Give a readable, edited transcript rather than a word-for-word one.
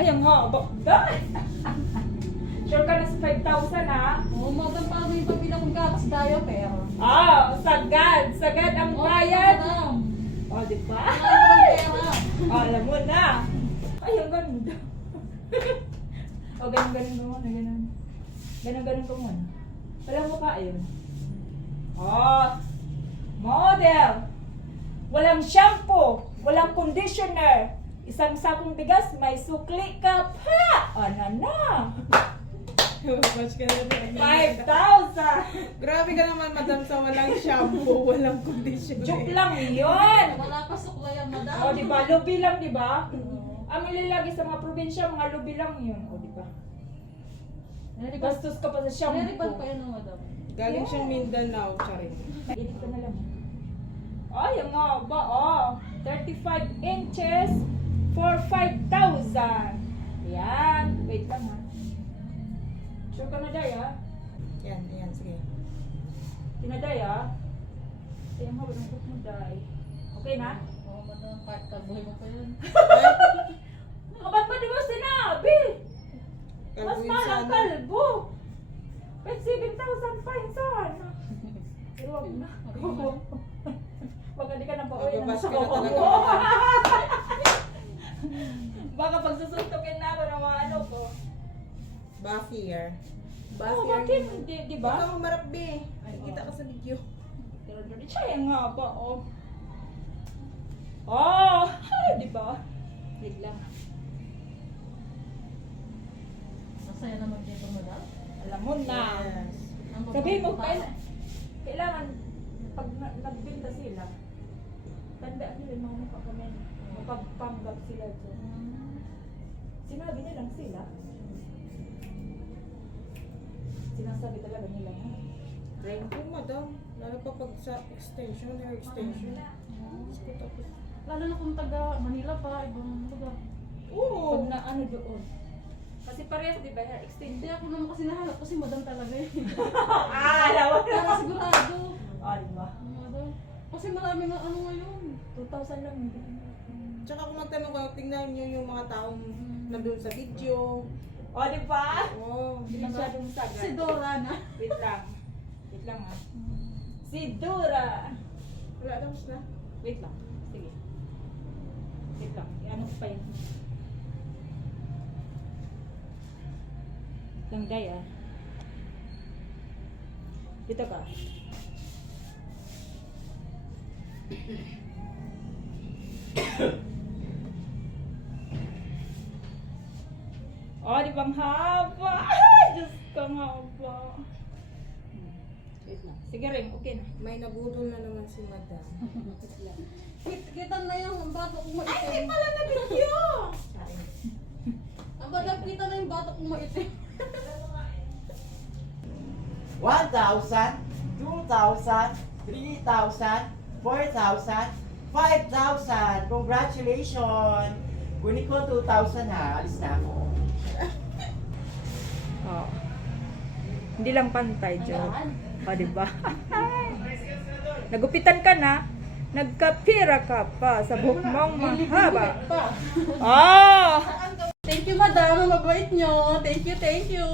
Ay, ang haba. Sure ka na sa 5,000 ha? Oo, madam, paano yung pagbilang kong gatas tayo, pero. Sagad. Sagad ang Oo, bayad. madam. Di ba? Ano ang pera? Alam mo na. Ay, ang ganda. Ganun ko muna, ganun. Ganun ko muna. Walang mukha yun. Model. Walang shampoo. Walang conditioner. Isang sakong bigas, may sukli ka pa. Ano na? 5,000. Grabe ka naman, madam, sa walang shampoo, walang conditioner. Joke lang yun. Wala pa sukla yan, madam. Diba? Lubi lang, diba? Ang ilalagay sa mga probinsya, mga lubi lang yun. Diba? Gastos ka pa sa shampoo. Naripan pa yan, madam. Galing siyang Mindanao, charing. Init ka na lang. Ay, ang haba, 35 inches for 5,000. Yan. Wait lang ha. Sure ka na, Day, ha? Yan, sige. Tinaday, ha? Ay, ang haba ng cook mo, Day. Okay na? Oo, madam, part ka, buhay mo pa yun. Ba't ba di mo sinabi? Mas Kalbuin mahal ang sana. kalbo. Kahit 7,000 fine sana. Pero wag na. Baka di ka na pauwi ng Magbabash ka na talaga, sawa. madam. Baka pagsusuntukin na ako ng mga ano ko. Buffier. Bakit? Di Baka ba? humarap, be. Kita ka sa video. Pero siya yung nga ba, di ba? Wait lang. Masaya naman dito, madam. Alam mo na. Yes. Sabihin mo, kailangan, pag nagbenta sila, tandaan nila mga mukha kami, mapagpanggap sila dyan. Sinabi nilang sila. Sinasabi talaga nila. Thank you, madam. Lalo pa pag sa extension, hair extension. Tapos, Lalo na kung taga Manila pa, ibang lugar. Pag na ano doon. Kasi parehas, di ba, hair extension? Hindi ako naman kasi nahanap kasi madam talaga eh. Alam mo Pero sigurado. di ba? Madam. Kasi marami na ano ngayon. 2,000 lang. tsaka kung magtanong ka, tingnan nyo yung mga taong nandun sa video. Di ba? Oo. Hindi masyadong sagad. Si Dora na. Wait lang. Wait lang ha. Si Dora. Wala, tapos na. Wait lang. Sige. Wait lang. Ano pa yun? Lang day ah. Dito ka. Di bang haba? Diyos ko, ang haba. Wait lang. Sige rin, okay na. May nabudol na naman si madam. Wait lang. Kita na yung batok kong maitim. Ay, pala na video! Ang madam, kita na yung batok kong maitim. 1,000, 2,000, 3,000, 4,000, 5,000. Congratulations! Kunin ko 2,000 ha. Alis na ako. Hindi lang pantay, Joe. Agaan. Diba? Nagupitan ka na, nagkapira ka pa sa buhok mong mahaba. Pa. Oh! Thank you, madam. Ang mabait nyo. Thank you, thank you.